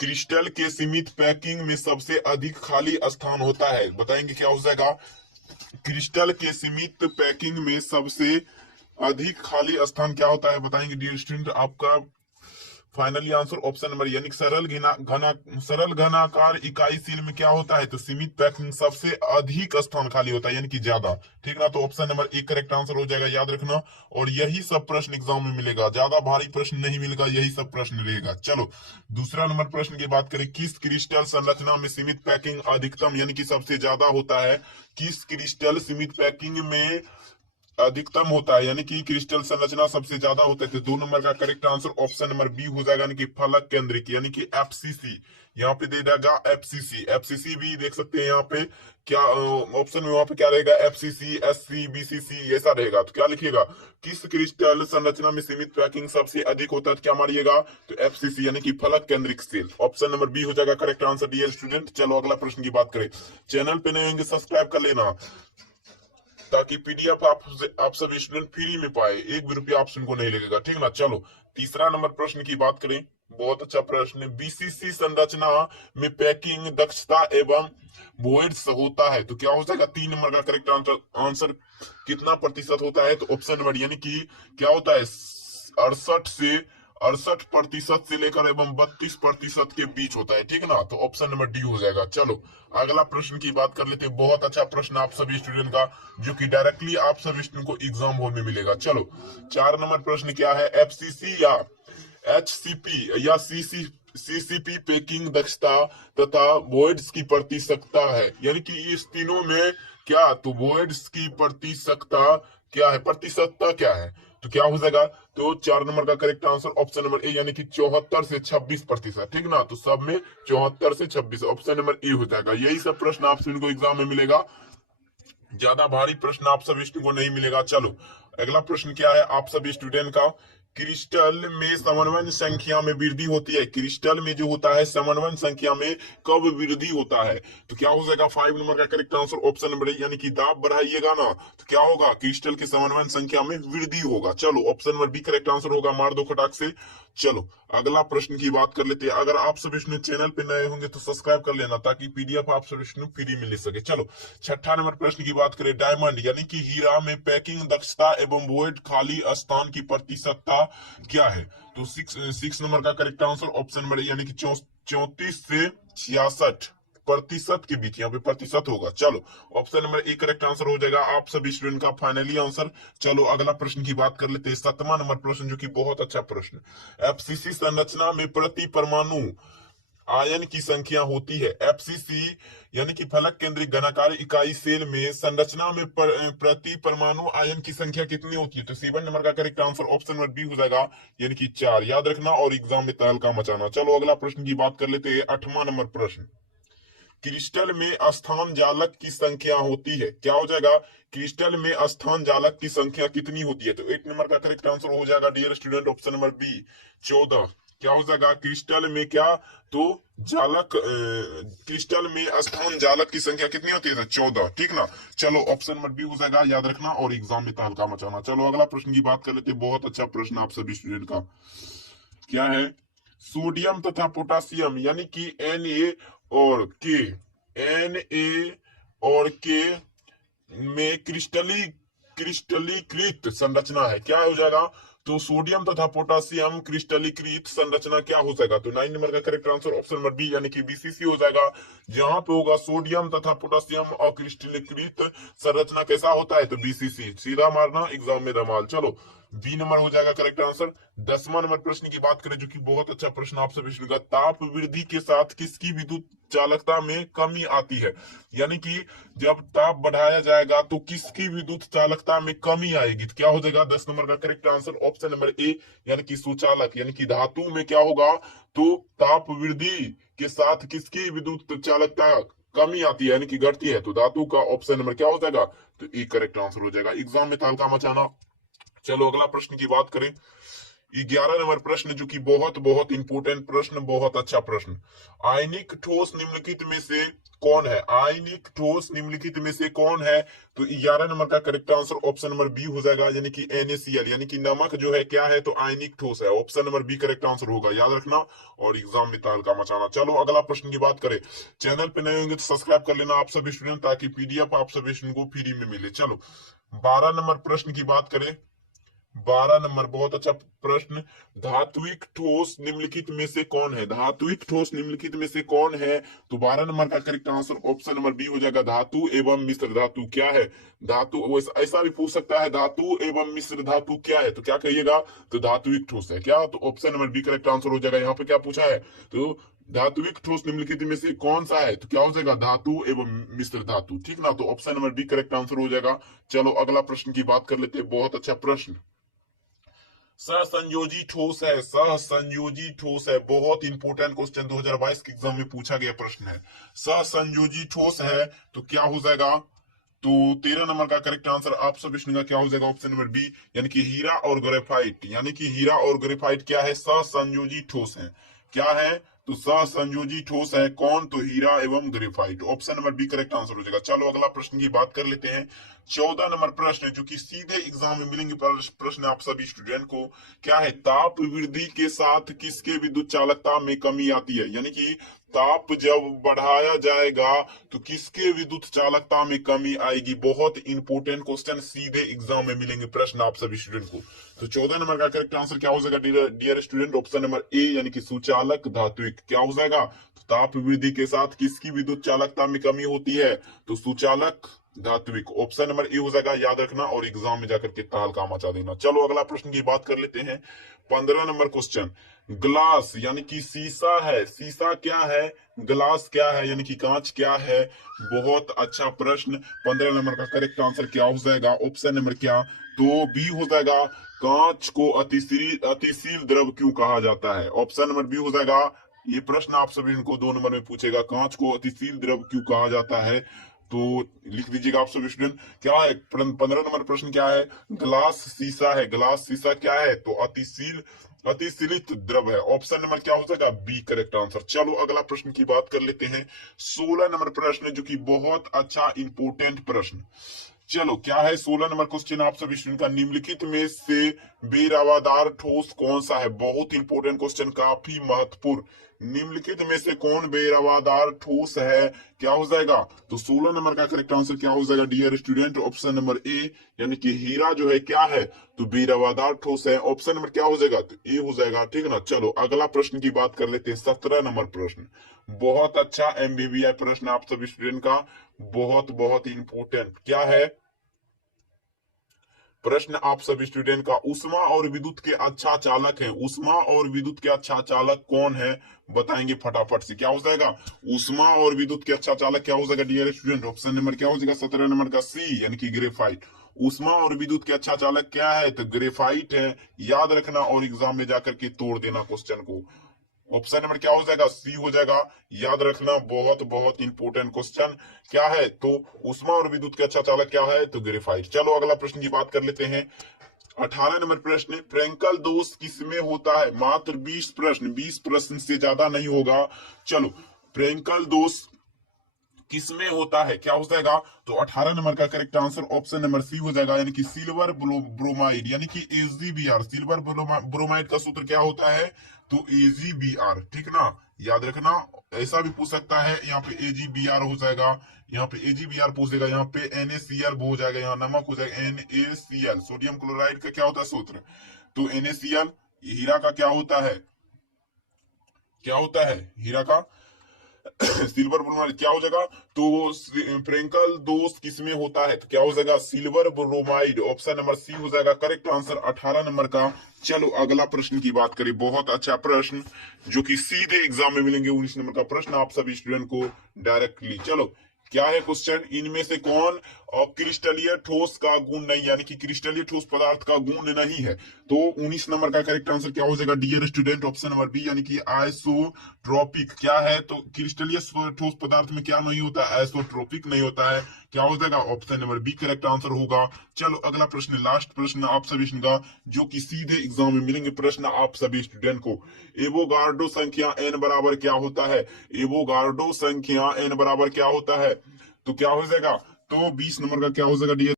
Crystal के सीमित packing में सबसे अधिक खाली स्थान होता है, बताएंगे क्या हो जाएगा। क्रिस्टल के सीमित पैकिंग में सबसे अधिक खाली स्थान क्या होता है, बताएंगे डियर स्टूडेंट। आपका फाइनली आंसर ऑप्शन नंबर, यानी सरल घनाकार इकाई सील में क्या होता है, तो सीमित पैकिंग सबसे अधिक स्थान खाली होता है, यानी कि ज्यादा। ठीक ना, तो ऑप्शन नंबर एक करेक्ट आंसर हो जाएगा, याद रखना। और यही सब प्रश्न एग्जाम में मिलेगा, ज्यादा भारी प्रश्न नहीं मिलेगा, यही सब प्रश्न रहेगा। चलो दूसरा नंबर प्रश्न की बात करें, किस क्रिस्टल संरचना में सीमित पैकिंग अधिकतम यानी कि सबसे ज्यादा होता है। किस क्रिस्टल सीमित पैकिंग में अधिकतम होता है, यानी कि क्रिस्टल संरचना सबसे ज्यादा होता है। तो 2 नंबर का correct answer option number B हो जाएगा, यानी कि फलक केंद्रिक, यानी कि एफसीसी। यहाँ पे दे देगा एफसीसी, एफसीसी भी देख सकते हैं यहाँ पे। क्या ऑप्शन में वहां पे क्या रहेगा, एफसीसी, एससी, बीसीसी ऐसा रहेगा। तो क्या लिखिएगा, किस क्रिस्टल संरचना में सीमित पैकिंग सबसे अधिक होता है, तो क्या मारिएगा, तो एफसीसी यानी कि फलक केंद्रिक सेल। ऑप्शन नंबर बी हो जाएगा करेक्ट आंसर डियर स्टूडेंट। चलो अगला प्रश्न की बात करें। चैनल पे नए होंगे सब्सक्राइब कर लेना, ताकि पीडीएफ आप सब स्टूडेंट फ्री में पाए, एक भी रुपया ऑप्शन को नहीं लगेगा। ठीक ना, चलो तीसरा नंबर प्रश्न की बात करें, बहुत अच्छा प्रश्न है। बीसीसी संरचना में पैकिंग दक्षता एवं वॉइड्स होता है, तो क्या हो जाएगा, 3 नंबर का करेक्ट आंसर कितना प्रतिशत होता है, तो ऑप्शन नंबर यानी कि क्या होता है, 68 प्रतिशत से लेकर एवं 32% के बीच होता है। ठीक ना, तो ऑप्शन नंबर डी हो जाएगा। चलो अगला प्रश्न की बात कर लेते हैं, बहुत अच्छा प्रश्न आप सभी स्टूडेंट का, जो कि डायरेक्टली आप सभी स्टूडेंट को एग्जाम हॉल में मिलेगा। चलो 4 नंबर प्रश्न क्या है, एफसीसी या एचसीपी या सीसीपी पैकिंग दक्षता तथा वॉइड्स की प्रतिशतता है, यानी कि इस तीनों में क्या, तो वॉइड्स की प्रतिशतता क्या है, प्रतिशतता क्या है, तो क्या हो जाएगा, तो 4 नंबर का correct answer option number A, यानी कि 74 से 26%। ठीक ना, तो सब में 74 से 26, ऑप्शन नंबर ए हो जाएगा। यही सब प्रश्न आप सभी को एग्जाम में मिलेगा, ज्यादा भारी प्रश्न आप सभी स्टूडेंट को नहीं मिलेगा। चलो अगला प्रश्न क्या है आप सभी स्टूडेंट का, क्रिस्टल में समन्वय संख्या में वृद्धि होती है, क्रिस्टल में जो होता है समन्वय संख्या में कब वृद्धि होता है, तो क्या हो जाएगा, 5 नंबर का correct answer option number A, यानी कि दाब बढ़ाइएगा ना, तो क्या होगा, क्रिस्टल के समन्वय संख्या में वृद्धि होगा। चलो option number B correct answer होगा, मार दो खटाक से। चलो अगला प्रश्न की बात कर लेते हैं। अगर आप सभी स्टूडेंट चैनल पे नए होंगे तो सब्सक्राइब कर लेना, ताकि पीडीएफ आप सभी स्टूडेंट फ्री मिल सके। चलो 6 नंबर प्रश्न की बात करें, डायमंड यानी कि हीरा में पैकिंग दक्षता एवं वोइड खाली स्थान की प्रतिशतता क्या है, तो 6 नंबर का करेक्ट आंसर ऑप्शन नंबर, यानी कि 34 से 66% के बीच, यहाँ पे प्रतिशत होगा। चलो option number A correct answer हो जाएगा आप सभी स्टूडेंट का फाइनली आंसर। चलो अगला प्रश्न की बात कर लेते हैं, 7वां नंबर प्रश्न, जो कि बहुत अच्छा प्रश्न। एफसीसी संरचना में प्रति परमाणु आयन की संख्या होती है, एफसीसी यानी कि फलक केंद्रिक घनाकार इकाई सेल में संरचना में प्रति परमाणु आयन की संख्या कितनी होती है, तो 7 नंबर का correct answer option number B हो जाएगा, यानी कि 4, याद रखना और एग्जाम में तहलका मचाना। चलो अगला प्रश्न की बात कर लेते हैं, 8वां नंबर प्रश्न, क्रिस्टल में स्थान जालक की संख्या होती है, क्या हो जाएगा, क्रिस्टल में स्थान जालक की संख्या कितनी होती है, तो 8 नंबर का करेक्ट आंसर हो जाएगा dear student option number B, 14। क्या हो जाएगा, क्रिस्टल में क्या, तो जालक क्रिस्टल में स्थान जालक की संख्या कितनी होती है, तो 14। ठीक ना, चलो ऑप्शन नंबर बी हो जाएगा, याद रखना और एग्जाम में तहलका मचाना। चलो अगला प्रश्न की बात कर लेते हैं, बहुत अच्छा प्रश्न आप सभी स्टूडेंट का, क्या है, सोडियम तथा पोटासियम यानी कि Na और K में क्रिस्टलीकृत संरचना है, क्या हो जाएगा, तो सोडियम तथा पोटासियम क्रिस्टलीकृत संरचना क्या हो जाएगा, तो 9 नंबर का correct answer option number B, यानी कि बीसीसी हो जाएगा। जहां पे होगा सोडियम तथा पोटासियम और क्रिस्टलीकृत संरचना कैसा होता है, तो बीसीसी, सीधा मारना एग्जाम में धमाल। चलो बी नंबर हो जाएगा करेक्ट आंसर। 10वां नंबर प्रश्न की बात करें, जो कि बहुत अच्छा प्रश्न आप सभी का, ताप वृद्धि के साथ किसकी विद्युत चालकता में कमी आती है, यानी कि जब ताप बढ़ाया जाएगा तो किसकी विद्युत चालकता में कमी आएगी, तो क्या हो जाएगा, 10 नंबर का correct answer option number A, यानी कि सुचालक, यानी कि धातु में क्या होगा, तो ताप वृद्धि के साथ किसकी विद्युत चालकता कमी आती है, यानी कि घटती है, तो धातु का ऑप्शन नंबर क्या हो जाएगा, तो ए करेक्ट आंसर हो जाएगा, एग्जाम में तहलका मचाना। चलो अगला प्रश्न की बात करें, 11 नंबर प्रश्न, जो कि बहुत बहुत इंपोर्टेंट प्रश्न, बहुत अच्छा प्रश्न। आयनिक ठोस निम्नलिखित में से कौन है? आयनिक ठोस निम्नलिखित में से कौन है? तो 11 नंबर का correct answer option number B हो जाएगा, यानी कि NaCl, यानी कि नमक जो है क्या है? तो आयनिक ठोस है। Option number B correct answer होगा, याद रखना और एग्जाम में तहलका मचाना। चलो अगला प्रश्न की बात करें। चैनल पे नए होंगे तो सब्सक्राइब कर लेना आप सभी स्टूडेंट, ताकि PDF आप सभी स्टूडेंट को फ्री में मिले। चलो 12 नंबर प्रश्न की बात करें। 12 नंबर बहुत अच्छा प्रश्न। धात्विक ठोस निम्नलिखित में से कौन है? धात्विक ठोस निम्नलिखित में से कौन है? तो 12 नंबर का correct answer option number B हो जाएगा, धातु एवं मिश्र धातु। क्या है? धातु। ऐसा भी पूछ सकता है, धातु एवं मिश्र धातु क्या है? तो क्या कहिएगा? तो धात्विक ठोस है। क्या? तो option number B correct answer हो जाएगा। यहाँ पे क्या पूछा है? तो धात्विक ठोस निम्नलिखित में से कौन सा है? तो क्या हो जाएगा? धातु एवं मिश्र धातु। ठीक ना? तो option number B correct answer हो जाएगा। चलो अगला प्रश्न की बात कर लेते हैं। बहुत अच्छा प्रश्न। सहसंयोजी ठोस है। सहसंयोजी ठोस है, बहुत इंपोर्टेंट क्वेश्चन 2022 के एग्जाम में पूछा गया प्रश्न है। सहसंयोजी ठोस है तो क्या हो जाएगा? तो 13 नंबर का करेक्ट आंसर आप सब इसमें का क्या हो जाएगा? ऑप्शन नंबर बी, यानी कि हीरा और ग्रेफाइट। यानी कि हीरा और ग्रेफाइट क्या है? सहसंयोजी ठोस है। क्या है? तो सहसंयोजी ठोस है कौन? तो हीरा एवं graphite. Option number B correct answer हो जाएगा। चलो अगला प्रश्न की बात कर लेते हैं। 14 नंबर प्रश्न, जो कि सीधे एग्जाम में मिलेंगे प्रश्न आप सभी स्टूडेंट को। क्या है? ताप वृद्धि के साथ किसके विद्युत चालकता में कमी आती है? यानी कि ताप जब बढ़ाया जाएगा तो किसके विद्युत चालकता में कमी आएगी? बहुत इंपोर्टेंट क्वेश्चन, सीधे एग्जाम में मिलेंगे प्रश्न आप सभी स्टूडेंट को। तो 14 नंबर का करेक्ट आंसर क्या हो जाएगा dear student? Option number A, यानी कि सुचालक धात्विक। क्या हो जाएगा? तो ताप वृद्धि के साथ किसकी विद्युत चालकता में कमी होती है? तो सुचालक धात्विक। ऑप्शन नंबर ए हो जाएगा, याद रखना और एग्जाम में जाकर के तहलका मचा देना। चलो अगला प्रश्न की बात कर लेते हैं। 15 नंबर क्वेश्चन। ग्लास यानी कि शीशा है। शीशा क्या है? ग्लास क्या है? यानी कि कांच क्या है? बहुत अच्छा प्रश्न। 15 नंबर का करेक्ट आंसर क्या हो जाएगा? ऑप्शन नंबर क्या? तो बी हो जाएगा। कांच को अतिशील द्रव क्यों कहा जाता है? ऑप्शन नंबर बी हो जाएगा। ये प्रश्न आप सभी इनको 2 नंबर में पूछेगा, कांच को अतिशील द्रव क्यों कहा जाता है? तो लिख दीजिएगा आप सभी स्टूडेंट। क्या है 15 नंबर प्रश्न? क्या है? ग्लास शीशा है। ग्लास शीशा क्या है? तो अतिशीलित द्रव है। ऑप्शन नंबर क्या हो जाएगा? B correct answer. चलो अगला प्रश्न की बात कर लेते हैं। 16 नंबर प्रश्न, जो कि बहुत अच्छा इंपोर्टेंट प्रश्न। चलो क्या है 16 नंबर क्वेश्चन आप सभी स्टूडेंट का। निम्नलिखित में से बेरवादार ठोस कौन सा है? बहुत इंपोर्टेंट क्वेश्चन, काफी महत्वपूर्ण। निम्नलिखित में से कौन बेरवादार ठोस है? क्या हो जाएगा? तो 16 नंबर का करेक्ट आंसर क्या हो जाएगा dear student? Option number A, यानी कि हीरा जो है क्या है? तो बेरवादार ठोस है। ऑप्शन नंबर क्या हो जाएगा? तो ए हो जाएगा। ठीक है ना? चलो अगला प्रश्न की बात कर लेते हैं। 17 नंबर प्रश्न, बहुत अच्छा MBBI प्रश्न आप सभी स्टूडेंट का, बहुत बहुत इंपोर्टेंट। क्या है प्रश्न आप सभी स्टूडेंट का? उष्मा और विद्युत के अच्छा चालक है। उष्मा और विद्युत के अच्छा चालक कौन है? बताएंगे फटाफट से। क्या हो जाएगा? उष्मा और विद्युत के अच्छा चालक क्या हो जाएगा डियर स्टूडेंट? ऑप्शन नंबर क्या हो जाएगा 17 नंबर का? सी, यानी कि ग्रेफाइट। उष्मा और विद्युत के अच्छा चालक क्या है? तो ग्रेफाइट है। याद रखना और एग्जाम में जाकर के तोड़ देना क्वेश्चन को। ऑप्शन नंबर क्या हो जाएगा? सी हो जाएगा। याद रखना, बहुत बहुत इंपोर्टेंट क्वेश्चन। क्या है? तो उष्मा और विद्युत के अच्छा चालक क्या है? तो ग्रेफाइट। चलो अगला प्रश्न की बात कर लेते हैं। 18 नंबर प्रश्न, फ्रेंकल दोष किसमें होता है? मात्र 20 प्रश्न, 20 प्रश्न से ज्यादा नहीं होगा। चलो, फ्रेंकल दोष किसमें होता है? क्या हो जाएगा? तो 18 नंबर का correct answer option number C हो जाएगा, यानी कि सिल्वर ब्रोमाइड, यानी कि AgBr। सिल्वर ब्रोमाइड का सूत्र क्या होता है? तो AgBr। ठीक ना? याद रखना। ऐसा भी पूछ सकता है, यहाँ पे AgBr हो जाएगा, यहाँ पे AgBr पूछेगा, यहाँ पे NaCl हो जाएगा, यहाँ नमक हो जाएगा NaCl। सोडियम क्लोराइड का क्या होता है सूत्र? तो NaCl। हीरा का क्या होता है? क्या होता है हीरा का? Silver bromide. क्या हो जाएगा? तो फ्रेंकल दोष किसमें होता है? तो क्या हो जाएगा? Silver bromide. Option number C हो जाएगा करेक्ट आंसर 18 नंबर का। चलो अगला प्रश्न की बात करें। बहुत अच्छा प्रश्न, जो कि सीधे एग्जाम में मिलेंगे। 19 नंबर का प्रश्न आप सभी स्टूडेंट को डायरेक्टली। चलो क्या है क्वेश्चन? इनमें से कौन और क्रिस्टलीय ठोस का गुण नहीं, यानी कि क्रिस्टलीय ठोस पदार्थ का गुण नहीं है। तो 19 नंबर का करेक्ट आंसर क्या हो जाएगा dear student, option number B, यानी कि आइसोट्रोपिक। क्या है तो क्रिस्टलीय ठोस पदार्थ में क्या नहीं होता है, आइसोट्रोपिक नहीं होता है। क्या हो जाएगा, option number B correct answer होगा। चलो अगला प्रश्न, लास्ट प्रश्न आप सभी का, जो कि सीधे एग्जाम में मिलेंगे प्रश्न आप सभी स्टूडेंट को। एवोगाड्रो संख्या n बराबर क्या होता है, एवोगाड्रो संख्या n बराबर क्या होता है, तो क्या हो जाएगा, तो 20 नंबर का क्या हो जाएगा डियर